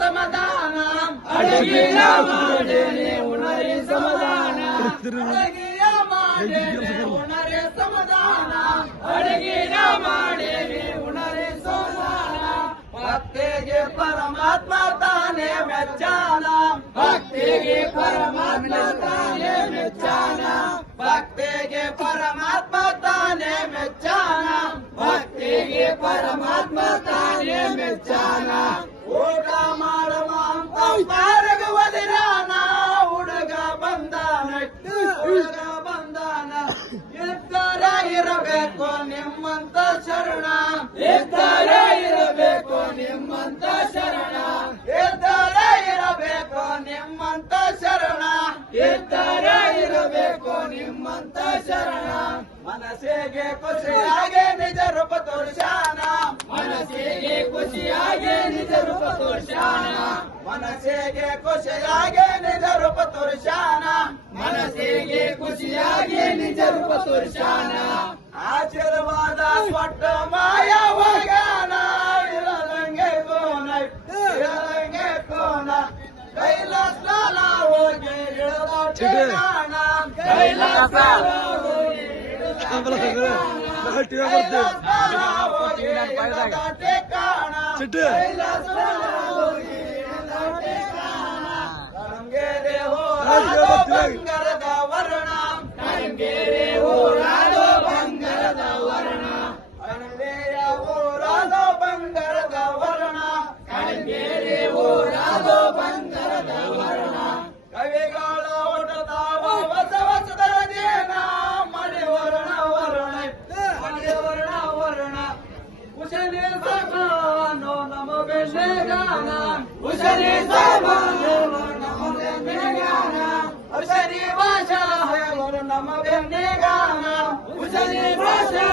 ಸಮಾಧಾನ ಅಡಗಿಯ ಮಾಡೇನೆ ಉಣರಿ ಸಮಾಧಾನ ಅಡಗಿಯ ಮಾಡೇನೆ ಉಣರಿ ಸಮಾಧಾನ ಅಡಗಿಯ ಮಾಡೇನೆ ಉಣರಿ ಸಮಾಧಾನ ಭಕ್ತಿಗೆ ಪರಮಾತ್ಮ ತಾನೇ ಮೆಚ್ಚಾನ ಭಕ್ತಿಗೆ ಪರಮಾತ್ಮ ತಾನೇ ಮೆಚ್ಚಾನ ಭಕ್ತಿಗೆ ಪರಮಾತ್ಮ ತಾನೇ ಮೆಚ್ಚಾನ ಭಕ್ತಿಗೆ ಪರಮಾತ್ಮ ತಾನೇ ಮೆಚ್ಚಾನ ಊಟ ಮಾಡುವ ಅಂತ ಪಾರಗ ಒದಿರಾನ ಹುಡುಗ ಬಂದಾನ ಹುಡುಗ ಬಂದಾನ ಇದ್ದರ ಇರಬೇಕು ನಿಮ್ಮಂತ ಶರಣ ಇದ್ದರ ಇರಬೇಕು ನಿಮ್ಮಂತ ಶರಣ ಇದ್ದರ ಇರಬೇಕು ನಿಮ್ಮಂತ ಶರಣ ಇದ್ದರ ಇರಬೇಕು ನಿಮ್ಮಂತ ಶರಣ ಮನಸ್ಸಿಗೆ ಖುಷಿಯಾಗಿ ನಿಜ ರೂಪ ತೋರ್ಸಾನ ಮನಸ್ಸಿಗೆ ಖುಷಿಯಾಗಿ ನಿಜ ರೂಪ ತೋರ್ಸಾನ ಮನಸ್ಸಿಗೆ ಖುಷಿಯಾಗಿ ನಿಜ ರೂಪ ತೋರ್ಸಾನ ಮನಸ್ಸಿಗೆ ಖುಷಿಯಾಗಿ ನಿಜ ರೂಪ ತೋರ್ಸಾನ ಆಶೀರ್ವಾದ ಕೊಟ್ಟ ಮಾಯವಾಗಾನ ಇರದಂಗೆ ಕೋನ ಇರದಂಗೆ ಕೋನ ಕೈಲಾಸ ಹೋಗಿ ಇಳದಾಣ ಕೈಲಾಸ ಕರಂಗೇರೆ ಬಂಗಾರದ ವರ್ಣ ಕರಂಗೇರೆ ಹೋರಾಡೋ ಬಂಗಾರದ ವರ್ಣ ಕರಂಗೇರ ಹೋರಾಡೋ ಬಂಗಾರದ ವರ್ಣ ಕರಂಗೇರೆ ಹೋರಾಡೋ ಬಂಗಾರದ ವರ್ಣ ಕವಿಗಳ ಹೊಡೆದಾವ ಹೊಸ ಹೊಸದರ ದೇನ ಮನೆ ವರ್ಣ ವರ್ಣ ಮನೆ ವರ್ಣ ವರ್ಣ ಉಷನೇ ಸಾಮಾನೋ ನಮ ಬೆಳೆಗಾನ ಉಷನೇ ಸಾಮಾನೋ ನಮ ಬೆಳೆಗಾನ ಉಷನೇ ಭಾಷಾ ನಮ ಬೆಳೆಗಾನ ಉಷನೇ ಭಾಷಾ